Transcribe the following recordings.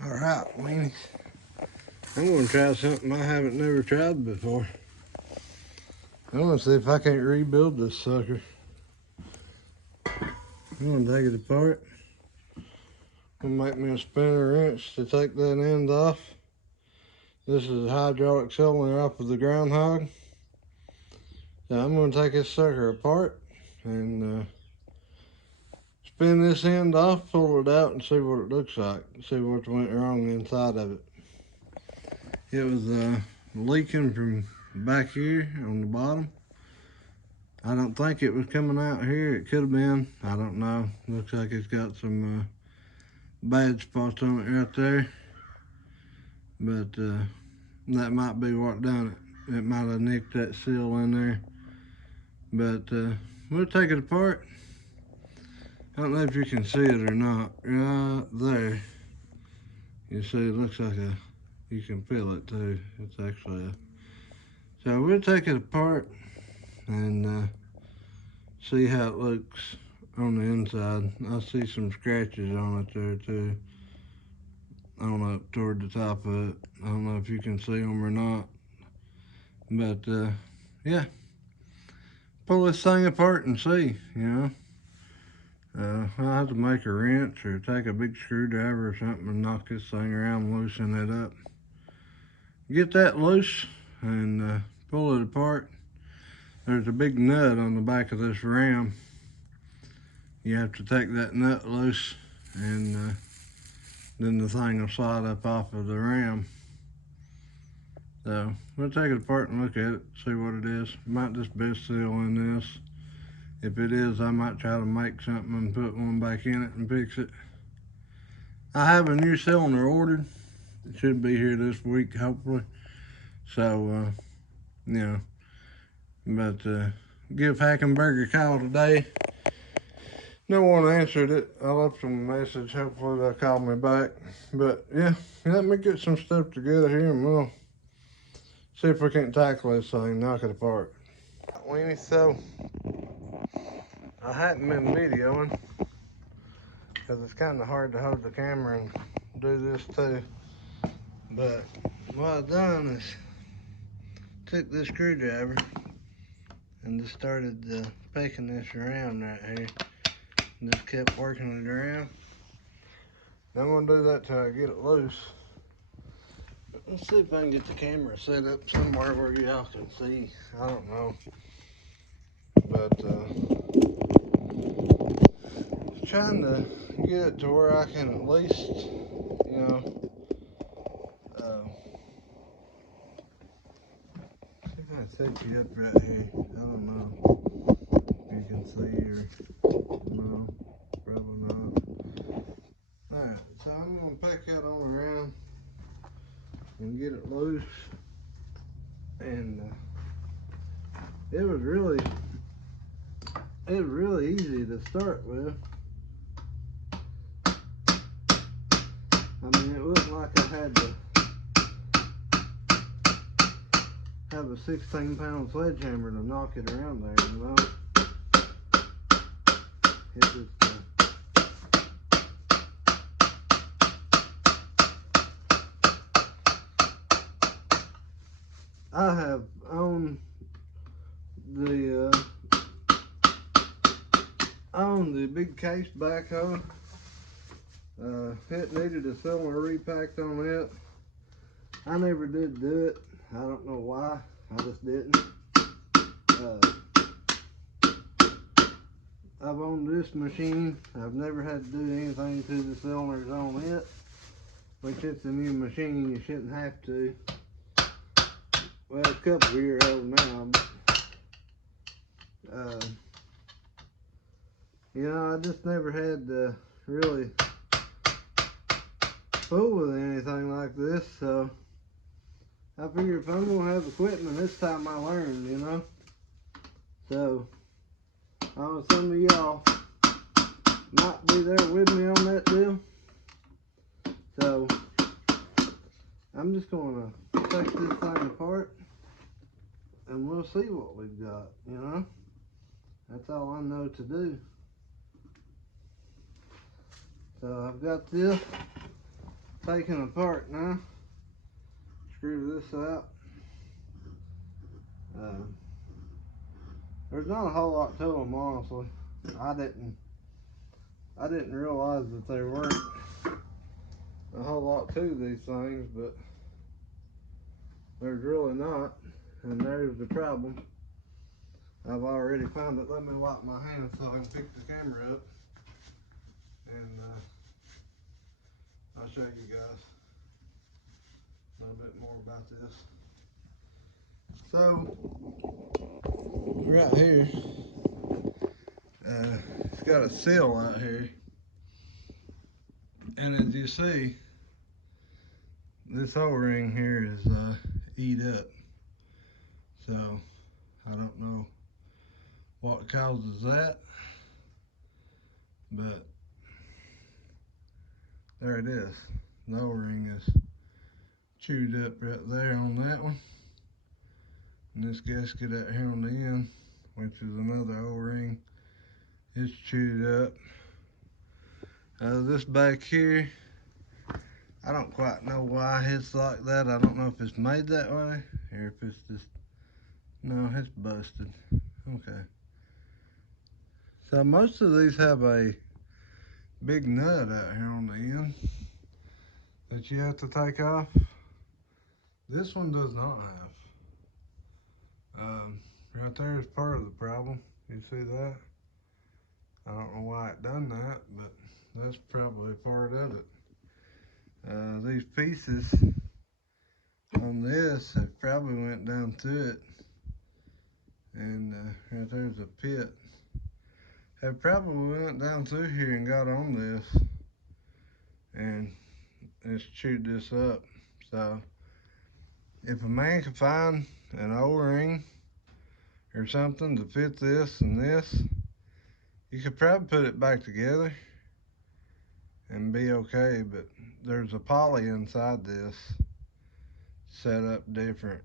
Alright, weenies. I'm gonna try something I haven't never tried before. I'm gonna see if I can't rebuild this sucker. I'm gonna take it apart. I'm gonna make me a spinner wrench to take that end off. This is a hydraulic cylinder off of the Groundhog. So I'm gonna take this sucker apart and spin this end off, pull it out, and see what it looks like. See what went wrong inside of it. It was leaking from back here on the bottom. I don't think it was coming out here. It could have been. I don't know. Looks like it's got some bad spots on it right there. But that might be what done it. It might have nicked that seal in there. But we'll take it apart. I don't know if you can see it or not. Right there. You see it looks like you can feel it too. It's actually so we'll take it apart and see how it looks on the inside. I see some scratches on it there too. On up toward the top of it. I don't know if you can see them or not. But yeah, pull this thing apart and see, you know. I'll have to make a wrench or take a big screwdriver or something and knock this thing around and loosen it up. Get that loose and pull it apart. There's a big nut on the back of this ram. You have to take that nut loose and then the thing will slide up off of the ram. So we'll take it apart and look at it, see what it is. Might just be a seal in this. If it is, I might try to make something and put one back in it and fix it. I have a new cylinder ordered. It should be here this week, hopefully. So, you know, but give Hackenberg a call today. No one answered it. I left them a message. Hopefully they'll call me back. But yeah, let me get some stuff together here and we'll see if we can't tackle this thing, knock it apart. Weenie, so I hadn't been videoing because it's kind of hard to hold the camera and do this too. But what I've done is took this screwdriver and just started pegging this around right here. And just kept working it around. Now I'm gonna do that till I get it loose. But let's see if I can get the camera set up somewhere where y'all can see. I don't know. But trying to get it to where I can at least, you know, see if I can set you up right here. I don't know if you can see or no, probably not. Alright, so I'm gonna pack that on around and get it loose. And it was really easy to start with. I mean, it wasn't like I had to have a 16-pound sledgehammer to knock it around there, you know. It just I have owned the big case backhoe. It needed a cylinder repacked on it. I never did do it. I don't know why. I just didn't. I've owned this machine. I've never had to do anything to the cylinders on it. Which it's a new machine, you shouldn't have to. Well, it's a couple of years old now, but you know, I just never had to really fool with anything like this, so I figured if I'm gonna have equipment, this time I learned, you know. So I know some of y'all might be there with me on that deal. So I'm just gonna take this thing apart and we'll see what we've got, you know. That's all I know to do. So I've got this. taken apart now. Screw this out. There's not a whole lot to them, honestly. I didn't realize that there weren't a whole lot to these things, but there's really not, and there's the problem. I've already found it. Let me wipe my hands so I can pick the camera up, and I'll show you guys a little bit more about this. So, right here, it's got a seal out here, and as you see, this O-ring here is eat up. So, I don't know what causes that, but there it is. The O-ring is chewed up right there on that one. And this gasket out here on the end, which is another O-ring, is chewed up. This back here, I don't quite know why it's like that. I don't know if it's made that way or if it's just, no, it's busted. Okay. So most of these have a big nut out here on the end that you have to take off. This one does not have. Right there is part of the problem. You see that? I don't know why it done that, but that's probably part of it. These pieces on this have probably went down to it, and right there's a pit. Have probably went down through here and got on this, and it's chewed this up. So if a man could find an O-ring or something to fit this and this, you could probably put it back together and be okay, but there's a poly inside this set up different.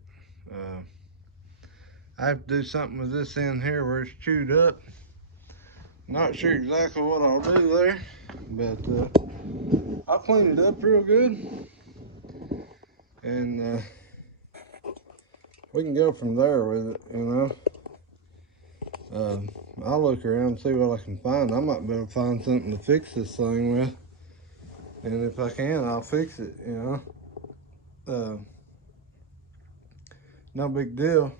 I have to do something with this end here where it's chewed up. Not sure exactly what I'll do there, but I'll clean it up real good, and we can go from there with it, you know. I'll look around and see what I can find. I might be able to find something to fix this thing with, and if I can, I'll fix it, you know. No big deal.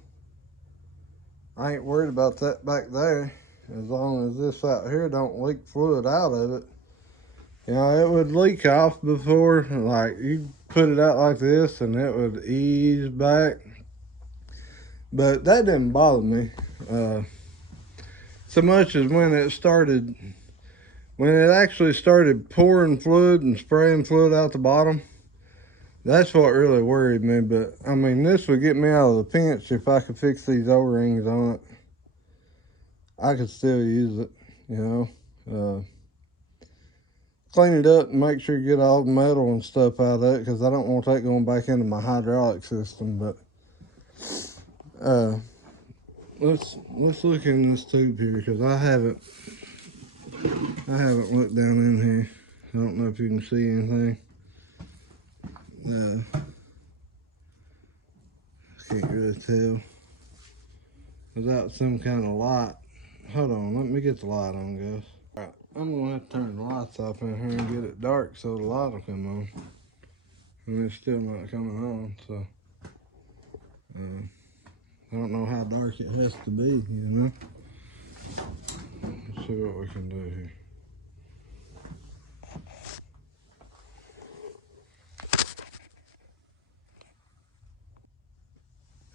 I ain't worried about that back there, as long as this out here don't leak fluid out of it. You know, it would leak off before, like you put it out like this and it would ease back. But that didn't bother me so much as when it actually started pouring fluid and spraying fluid out the bottom. That's what really worried me. But I mean, this would get me out of the pinch if I could fix these O-rings on it. I could still use it, you know. Clean it up and make sure you get all the metal and stuff out of it, because I don't want that going back into my hydraulic system. But let's look in this tube here, because I haven't looked down in here. I don't know if you can see anything. I can't really tell without some kind of light. Hold on, let me get the light on, guys. All right, I'm gonna have to turn the lights off in here and get it dark so the light will come on. And it's still not coming on, so I don't know how dark it has to be, you know. Let's see what we can do here.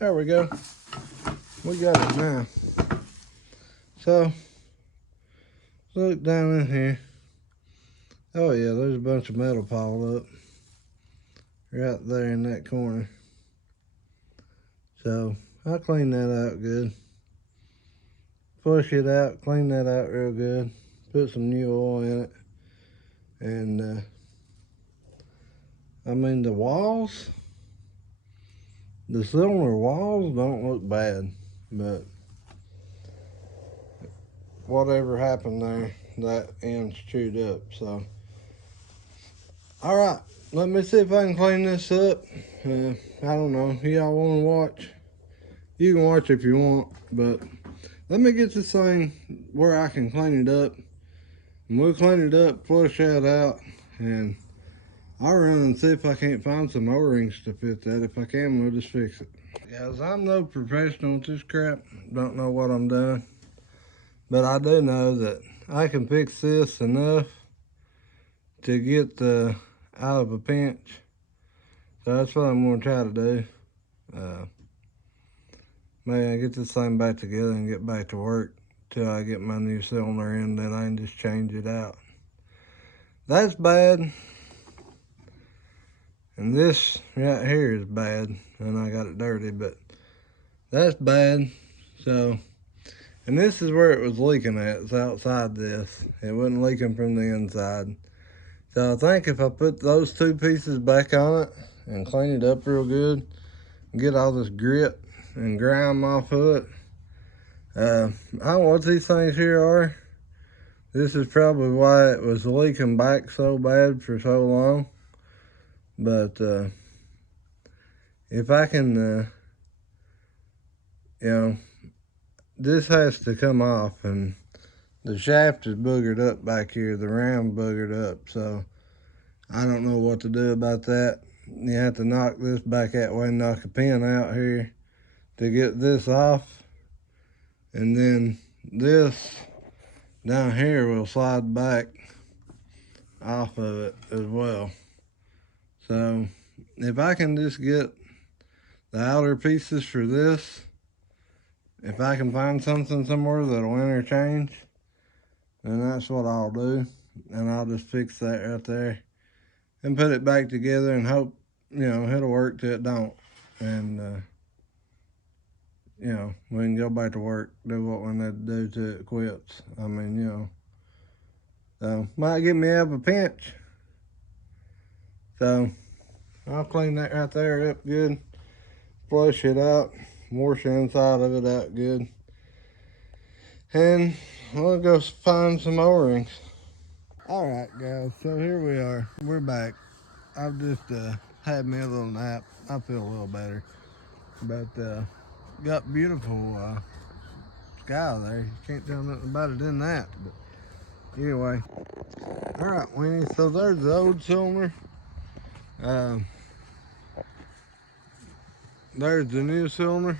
There we go. We got it now. So, look down in here. Oh yeah, there's a bunch of metal piled up right there in that corner. So, I'll clean that out good. Flush it out, clean that out real good. Put some new oil in it. And, I mean, the walls, the cylinder walls don't look bad, but whatever happened there, that end's chewed up. So, all right, let me see if I can clean this up. I don't know. Y'all want to watch? You can watch if you want, but let me get this thing where I can clean it up. And we'll clean it up, flush that out, and I'll run and see if I can't find some O-rings to fit that. If I can, we'll just fix it. Guys, I'm no professional at this crap. Don't know what I'm doing. But I do know that I can fix this enough to get out of a pinch. So that's what I'm going to try to do. Maybe get this thing back together and get back to work till I get my new cylinder in. Then I can just change it out. That's bad. And this right here is bad. And I got it dirty, but that's bad. So, and this is where it was leaking at. It's outside this. It wasn't leaking from the inside. So I think if I put those two pieces back on it and clean it up real good, get all this grit and grime off of it. I don't know what these things here are. This is probably why it was leaking back so bad for so long. But if I can, you know, this has to come off, and the shaft is boogered up back here, the ram boogered up, so I don't know what to do about that. You have to knock this back that way, knock a pin out here to get this off, and then this down here will slide back off of it as well. So if I can just get the outer pieces for this, if I can find something somewhere that'll interchange, then that's what I'll do. And I'll just fix that right there and put it back together and hope, you know, it'll work till it don't. And, you know, we can go back to work, do what we need to do till it quits. I mean, you know, so might get me out of a pinch. So I'll clean that right there up good, flush it out, wash the inside of it out good, and we'll go find some O-rings. All right, guys, so here we are. We're back. I've just had me a little nap. I feel a little better, but got beautiful sky there. You can't tell nothing about it in that, but anyway. All right, Winnie, so there's the old cylinder. There's the new cylinder.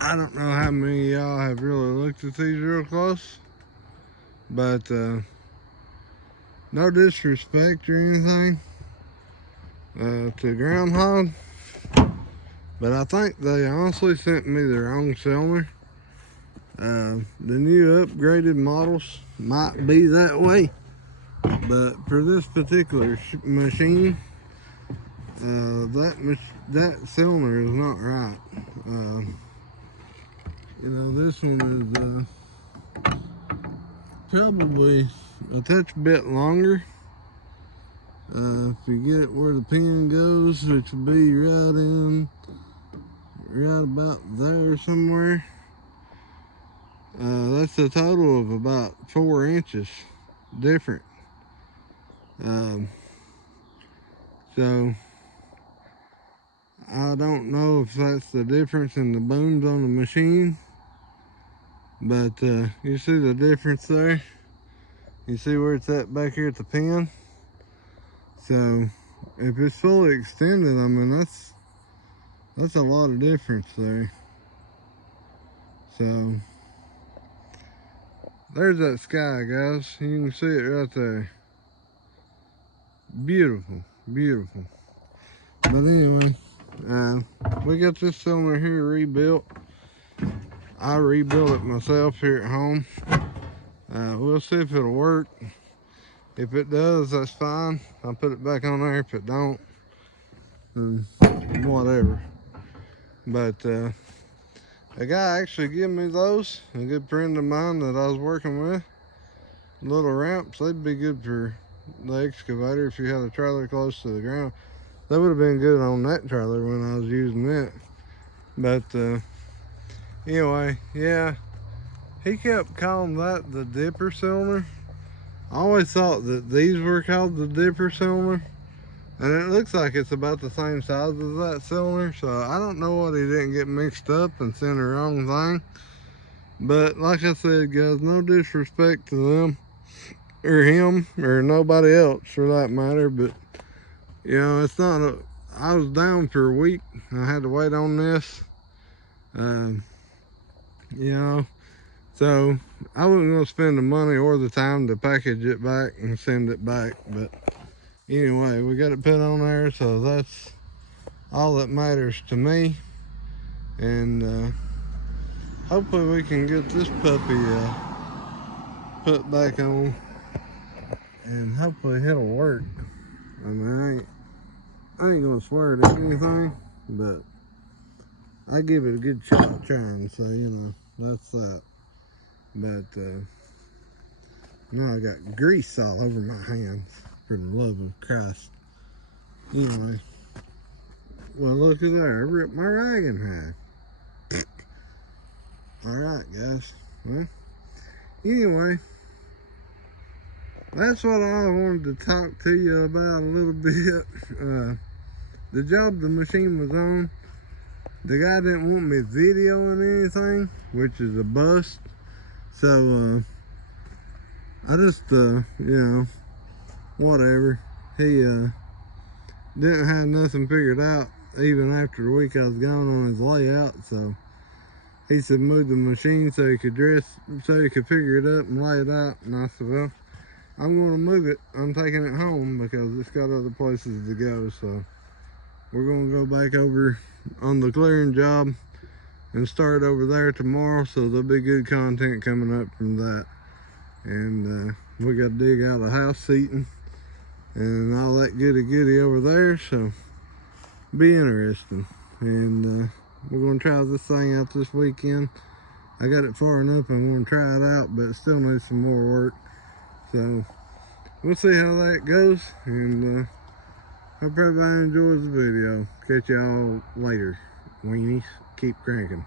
I don't know how many of y'all have really looked at these real close, but no disrespect or anything to Groundhog, but I think they honestly sent me the wrong cylinder. The new upgraded models might be that way, but for this particular machine, that cylinder is not right. You know, this one is probably a touch bit longer. If you get it where the pin goes, which would be right about there somewhere. That's a total of about 4 inches different. So I don't know if that's the difference in the booms on the machine, but you see the difference there. You see where it's at back here at the pin. So if it's fully extended, I mean that's a lot of difference there. So there's that sky, guys. You can see it right there. Beautiful, beautiful. But anyway, we got this cylinder here rebuilt. I rebuilt it myself here at home. We'll see if it'll work. If it does, that's fine. I'll put it back on there. If it don't, then whatever. But a guy actually gave me those. A good friend of mine that I was working with. Little ramps, they'd be good for the excavator if you had a trailer close to the ground. That would have been good on that trailer when I was using it. But anyway, yeah, he kept calling that the dipper cylinder. I always thought that these were called the dipper cylinder, and it looks like it's about the same size as that cylinder, so I don't know what he didn't get mixed up and send the wrong thing. But like I said, guys, no disrespect to them or him or nobody else for that matter, but you know, it's not a, I was down for a week. I had to wait on this, you know, so I wasn't going to spend the money or the time to package it back and send it back. But anyway, we got it put on there, so that's all that matters to me. And hopefully we can get this puppy put back on, and hopefully it'll work. I mean, I ain't gonna swear to anything, but I give it a good shot trying, so you know, that's that. But now I got grease all over my hands, for the love of Christ. Anyway, well, look at there, I ripped my rag in half. Alright, guys, well, anyway, that's what I wanted to talk to you about a little bit. The job the machine was on, the guy didn't want me videoing anything, which is a bust. So I just you know, whatever. He didn't have nothing figured out even after the week I was gone on his layout. So he said move the machine so he could figure it up and lay it out. And I said, well, I'm gonna move it. I'm taking it home because it's got other places to go. So we're gonna go back over on the clearing job and start over there tomorrow, so there'll be good content coming up from that. And we got to dig out the house seating and all that goody over there, so be interesting. And we're gonna try this thing out this weekend. I got it far enough I'm gonna try it out, but it still needs some more work, so we'll see how that goes. And hope everybody enjoys the video. Catch y'all later. Weenies, keep cranking.